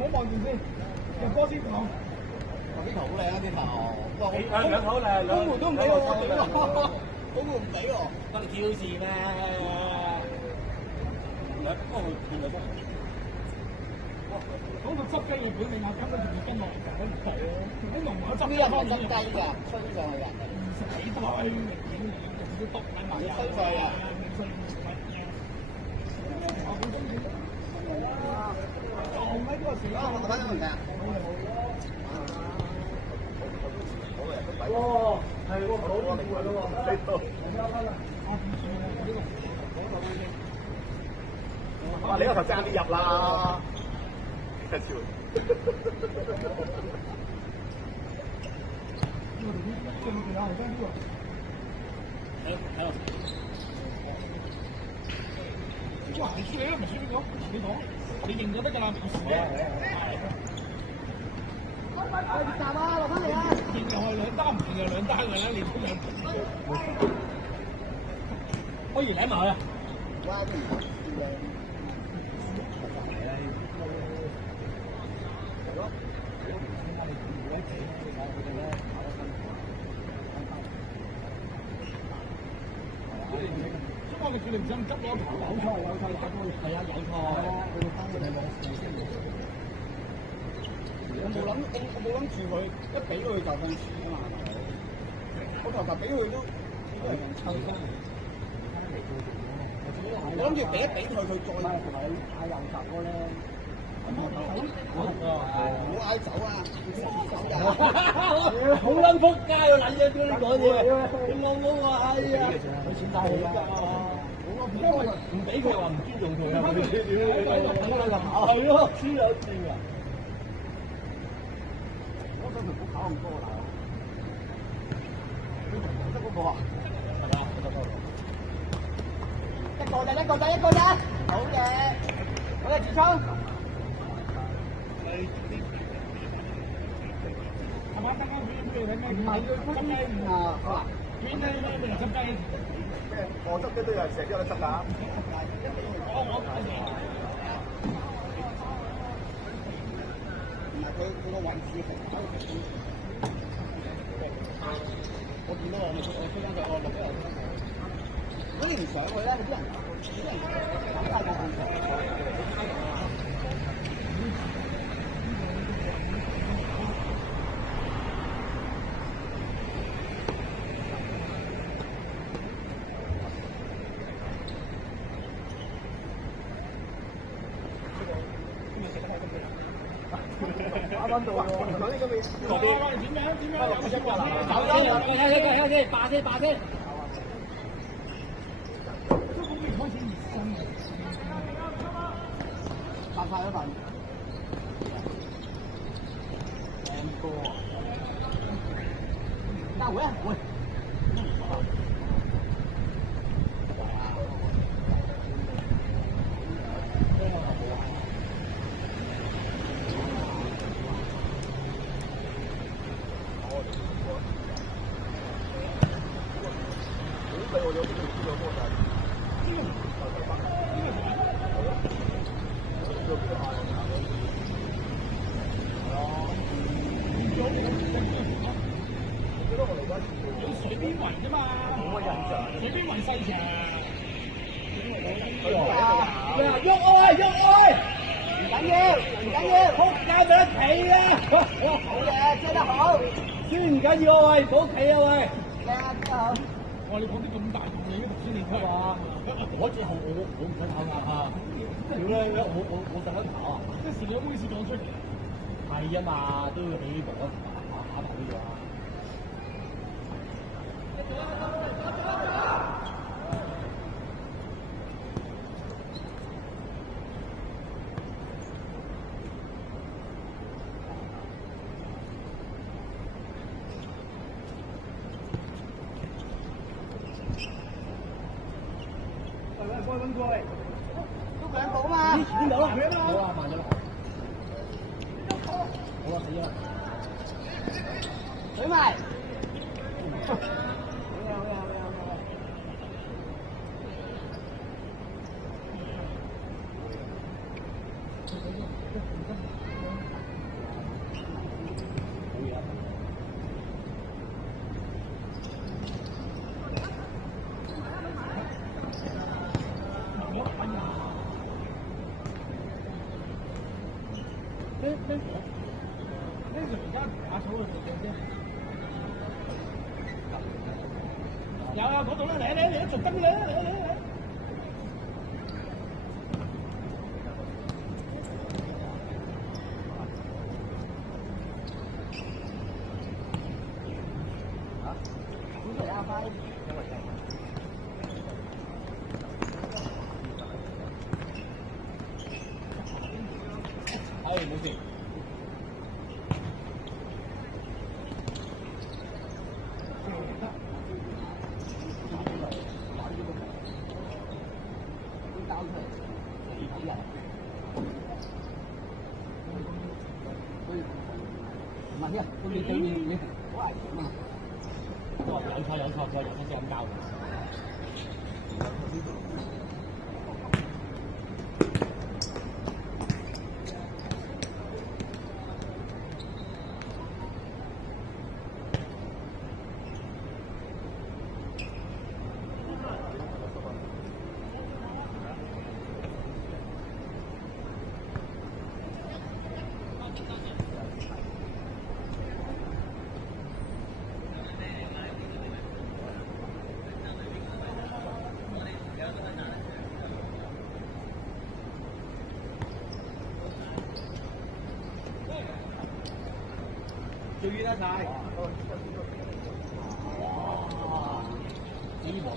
好望住先，入波先講。啲球好靚啊！啲球，哇！兩口靚，公門都唔俾我頂喎，公門唔俾喎。得你挑事咩？兩不過佢見到真係。講到執雞嘅本領啊，根本仲要跟落嚟搞唔到。啲龍口執呢一個執雞㗎，吹上去㗎。20幾台明顯都篤緊埋。吹上去啊！撞喺嗰個時間，我睇到唔睇啊？哇！係喎，好靈活咯喎！呢度。哇！你嗰頭爭啲入啦！真係笑。哇！你輸你都唔輸邊個？你講，你認咗得㗎啦，冇事嘅。你站啊，落翻嚟啊！認又係兩單，唔認又兩單㗎啦，你都兩。可以嚟埋啊！哇！都唔知嘅。中國佢哋唔想急攞球，有錯打波，係啊有錯。佢哋翻嚟冇我冇諗住佢一俾佢就向輸啊嘛。我頭頭俾佢都係人抽風。我諗住俾一俾佢，佢再同埋嗌右閘嗰咧。唔好嗌走啊！好撚仆街喎！撚嘢叫你講嘢，你冇話哎呀！佢錢大你㗎，因為唔俾佢話唔尊重佢啊！佢係咯，黐有線啊！我想佢唔好搞咁多啦。得嗰個啊？係嘛？一個啫，好嘢！我哋自衝。係嘛？得啱邊睇咩？唔係佢執雞啊！邊咧咩執雞？我執雞都有成日有得執㗎。唔係佢個位置係搞到我見到我推翻佢，我落咗又推翻佢。如果你唔上去咧，啲人打太過控場。啱啱到喎，嗰啲咁嘅嗰啲點樣？走先，霸先。都好未開始熱身嘅。拍快一份。靚哥啊！大會啊，會。水邊圍啫嘛，冇乜印象。水邊圍細場。喐開！唔緊要，仆街俾得企啊！好嘢，遮得好。先唔緊要啊喂，唔好企啊喂！靚啊，遮得好。哇！你講啲咁大動你都頭先你講話，我之後我唔使跑啊！屌咧，我特登跑啊！即時你有冇意思講出嚟？係啊嘛，都要俾我打跑咗啊！温過嚟，都兩步嘛。邊度啦？冇啊，慢咗啦。好啊，死咗啦！水埋。呢條而家打草去做嘅啫。有啊，嗰度啦，嚟做跟嚟。係冇事。唔係啊，佢哋對面嘢好危險啊！有錯，佢人先咁教。注意得晒。哇！呢個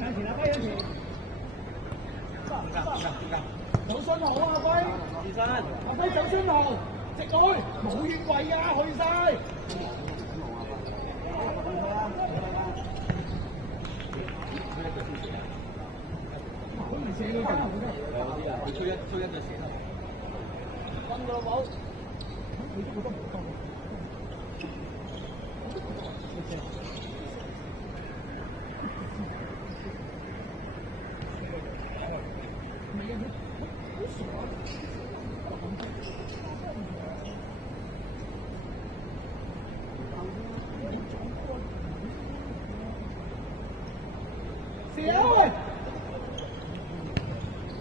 向前啦，揮向前。走信號啊，阿輝！阿輝走信號，直去，冇越位㗎，去晒。佢唔射你㗎，佢吹一就射啦。分㗎啦冇。佢都覺得唔夠。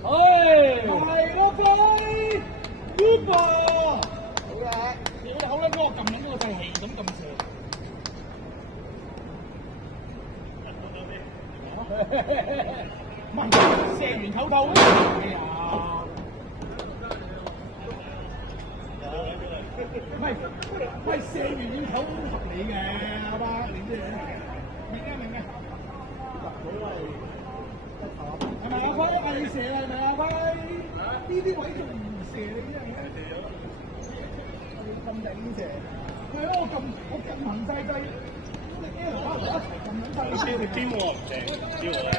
係咯，飛 Uber， 好嘢！你好啦，嗰個撳緊嗰個掣係咁撳射。唔係射完唞唞咩啊？唔係射完要唞合理嘅，阿媽，你知明嘅。係咪阿輝一係射係咪阿輝？呢啲位仲唔射你真係？咁頂射，係咯，我撳行晒掣，你 L 一齊撳緊掣。邊我唔射，邊我嚟？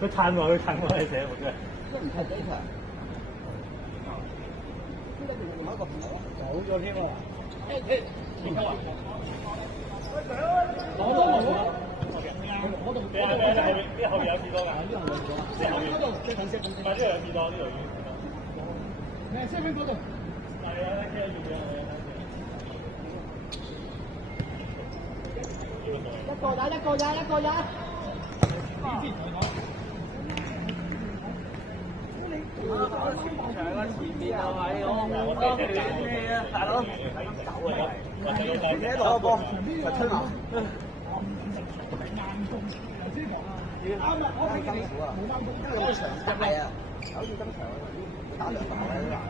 佢撐我嚟射我真係。都唔係幾長。呢個仲有一個朋友啊，走咗添喎。點解啊？攞多冇啊！嗰度呢後面有士多㗎，呢後面有士多。嗰度即係等先，呢度有士多，呢度已經。咩？車邊嗰度。係啊，呢個要一個咋。前面又係我當佢咩啊，大佬。走啊！你喺度啊，波，就吹牛。啱啊！我係金虎啊，因為有個場大啊，好似金場打兩把啊。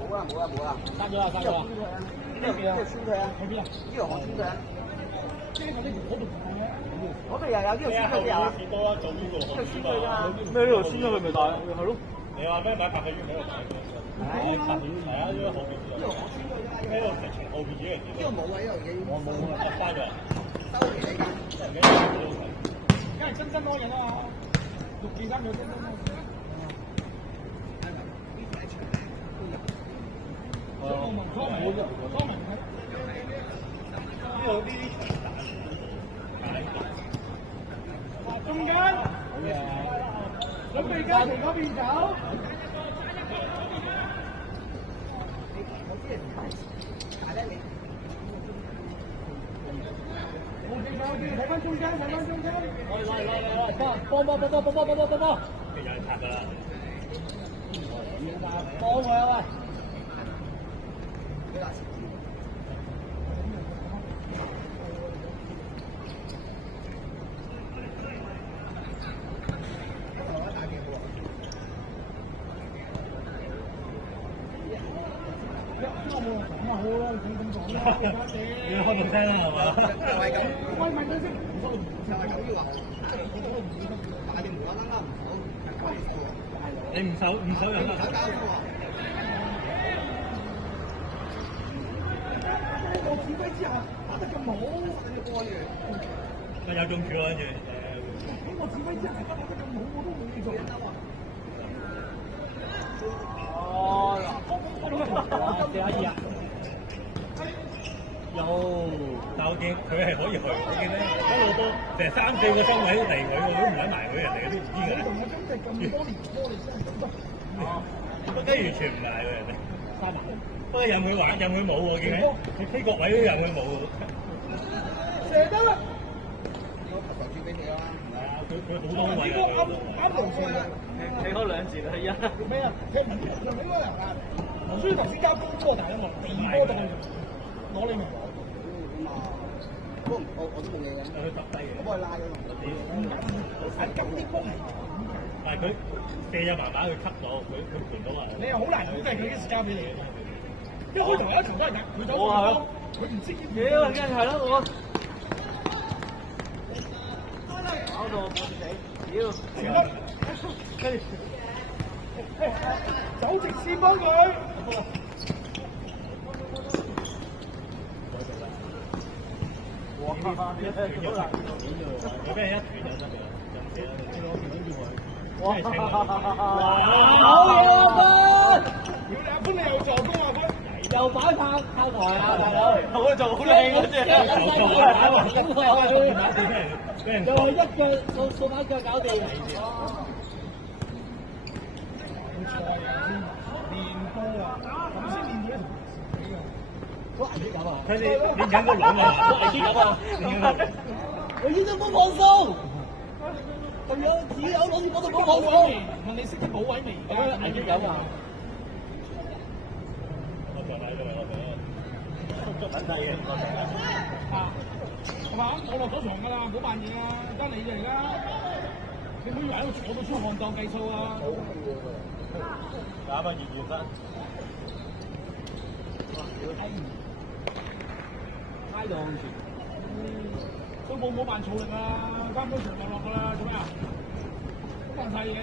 冇啊！刪咗啦！呢度穿佢啊！喺邊啊？呢度穿佢啊！即係我呢條嗰度嗰度又有，呢度穿佢啊！士多做呢個呢度穿佢㗎嘛？咩？呢度穿咗佢咪大係咯？你話咩買白氣丸喺度買？係啊，呢個後面。呢度我穿佢㗎。邊幾人？呢個冇啊，呢個已經我冇啊，翻咗嚟。收起你㗎。梗係真真攞人啦嘛，6-3秒真真攞人。中間，準備加停嗰邊走。睇翻中間，睇翻中間。嚟，幫！有人拍㗎啦。幫佢啊喂！你開部聲啦係嘛？就係咁。喂，問佢先。就係咁要話大定無啦啦唔好，你唔守又得。搞錯啊！我指揮之下打得咁好，你過完。咪有中柱咯，跟住。喺我指揮之下打得咁好，我都冇嘢做。4-2啊！有，但我見佢係可以去，我見咧嗰度都成3-4個身位嚟佢，我都唔撚埋佢，人哋都唔知㗎。同我今日咁多年波，你真係咁得。不過完全唔賴佢人哋。不過任佢玩，任佢冇喎，見你 K 角位都任佢冇喎。射得啦！我頭頭轉俾你啦。係啊，佢好多位啱條線啊！你開2字啦，依家。咩啊？踢唔踢就應該有啊！所以頭先交高波，但係我地波就攞你命。我都冇嘢嘅。佢揼低嘅。我幫佢拉咗嘛。係咁啲波係咁嘅。但係佢射就慢慢佢吸到，佢盤到啊。你又好難估計佢幾時交俾你嘅。一開頭有一球都係佢走波，佢唔知點。屌，梗係啦我。搞到我半死，屌！跟住，走直線幫佢。哇！一斷好難，有俾人一斷就得㗎，哇！好嘢啊！阿潘，你又助攻啊潘！又擺靠台啊，大佬！我做好靚嗰隻，又一腳掃把腳搞掂。冇錯啊，練波啊，咁先練到一條。好危險啊！佢哋練緊個籠啊，好危險啊！我依家冇放鬆，係啊，只有攞住嗰度冇放鬆。問你識啲補位未？咁樣危險啊！我再睇咗咪我哋，捉緊低嘅，我哋啊，係嘛？我落咗場㗎啦，唔好扮嘢啊，得你哋啦。你唔好以為喺度坐到出汗當計數啊！打翻2-2分。拉到安全。都冇扮草力啊，翻到場就落㗎啦，做咩啊？都扮晒嘢啊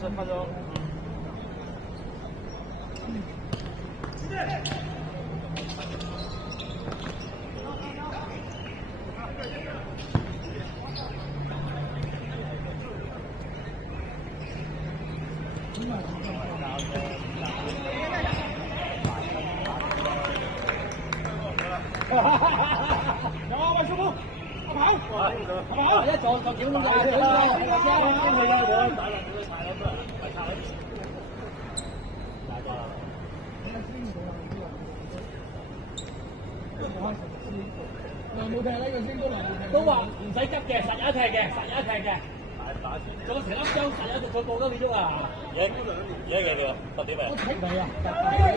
！7分鐘。有啊，喂，叔父，阿跑，阿跑，一撞就點咁大嘅？冇踢呢個先都話唔使急嘅，實有一踢嘅，仲有成粒鐘，實有再過多幾鐘啊！而家幾點啊？10點未？我睇唔係啊，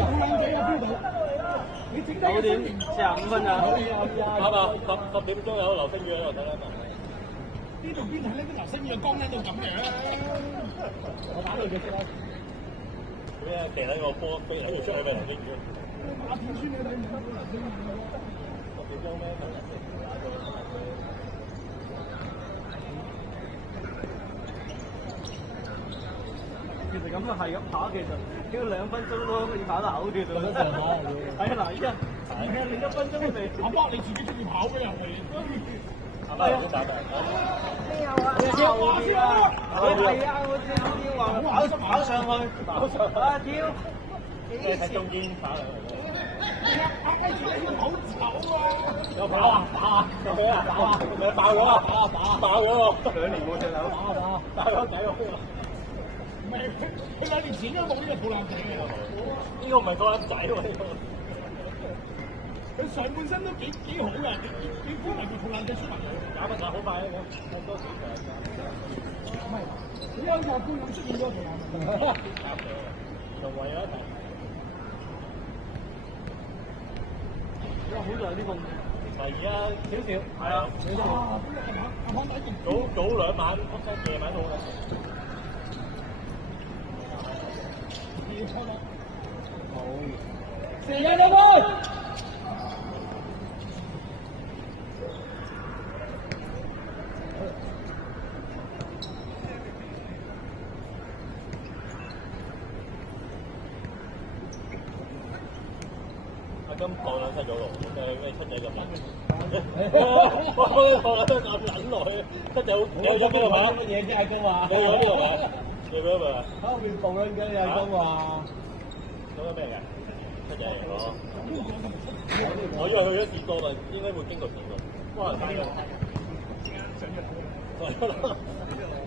好靚仔啊，標到。你整低個身形9點45分啊！啱啊，10點鐘有流星雨喺度睇啦嘛。呢度邊睇呢啲流星雨光靚到咁樣？我打到佢先啦。佢啊，掟喺個波飛喺度出去俾流星雨。打片穿你睇唔到流星雨。10點鐘咩？咁啊係咁跑，其實要2分鐘都可以跑得口嘅，做得上下。係啊，嗱，依家你1分鐘都未。阿媽你自己中意跑嘅又係。係啊，咩有啊？係啊，我知話跑上去，啊跳，喺中間跑嚟。好醜啊！有跑啊！爆咗啊！爆咗喎！2年冇上樓，爆咗仔喎！唔係佢2年前都冇呢個肚腩仔嘅。呢個唔係肚腩仔喎，佢上半身都幾好嘅，幾寬埋條肚腩仔出埋嚟。打不打好快啊！咁多幾場。唔係，好溫化觀咁出現咗肚腩。同為咗一齊。好在呢個唔係而家少少，係啊，早2晚，夜晚都好啦。射人兩分。咁放兩出咗路，咩七仔咁撚？我都咁撚落去，七仔好有咗邊度買？乜嘢啫？阿公話有咗邊度買？有咗咪？後邊放兩雞阿公話。嗰個咩㗎？七仔嚟咯。我以為去咗士多啦，應該會經過士多。哇！睇㗎。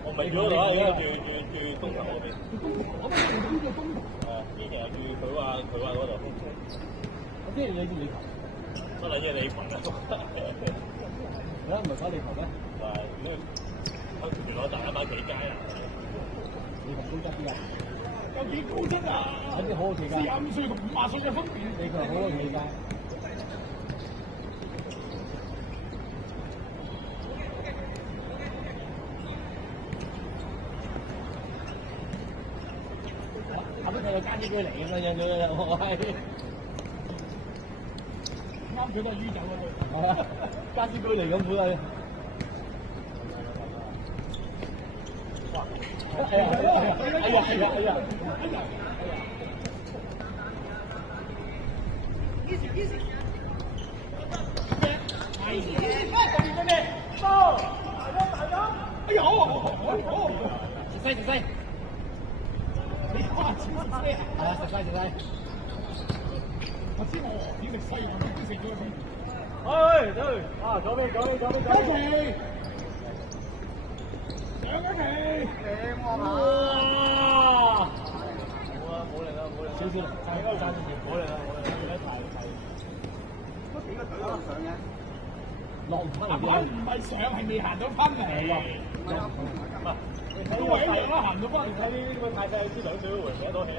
我未咗啦，而家住東頭嗰邊。以前係住佢話嗰度。即係你理頭，乜撚嘢理頭啊？而家唔係講理頭咩？係咩？原來大家買幾街啊？理頭高質啲啊？有幾高質啊？有啲好好企街。45歲同50歲嘅分別。理頭好好企街。後邊佢有間啲佢嚟咁樣樣，我係。啱佢都係於走嗰度，家私居嚟咁本嚟。哇！哎呀！easy，到，大咗，哎呦，食西，你話食西啊？係啊，食西。我知我點食西，我點食咗先。對，啊，左邊。一期，上一期，哇！冇力啦，少少，應該暫時冇力啦，都幾個隊都上嘅。落唔翻嚟佢唔係上，係未行到翻嚟。都係一樣啦，行到翻嚟。睇呢啲咁嘅態勢，知2隊都回唔到氣啦。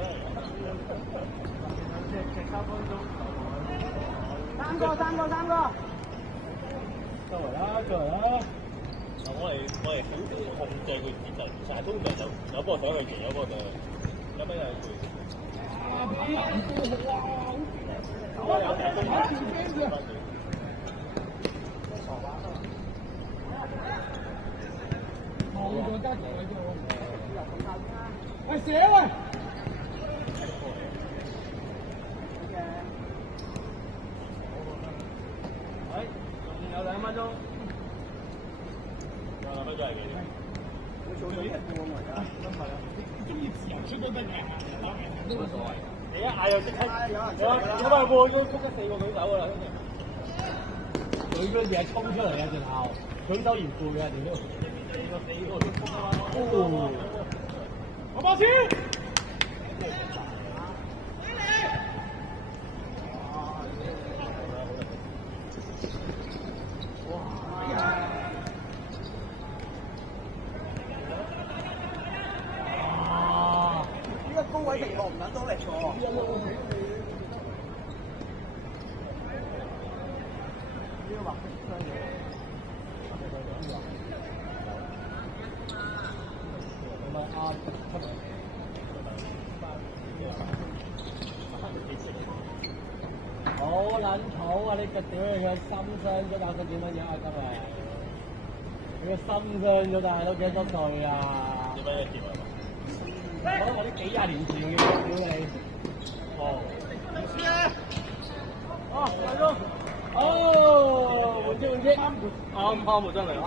隻3分鐘。三個。過嚟啦！我哋好控制佢節奏，但係通常就有波上去贏，有波就有咩係佢。喂，射喂！有2分鐘。有2分鐘係幾點？你做咗一半嚟㗎。你中意自由出都得嘅，都冇所謂。你一嗌又即刻，有冇過咗撲咗4個舉手㗎啦？佢嗰嘢衝出嚟啊！隻頭舉手而負嘅，條都4個都撲啊！我爆超！高位停落唔撚到力喎。好撚土啊！你個屌你個心傷咗大概幾蚊嘢啊？今日你個心傷咗大佬幾多歲啊？幾蚊一條啊？我啲幾廿年前嘅屌你！哦。哦，大哥。哦，換車。啱喎，真係啱。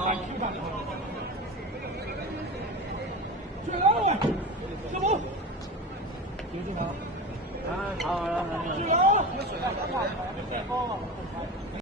出嚟啦！有冇？少先好。啊，好啦，好啦。出嚟啦！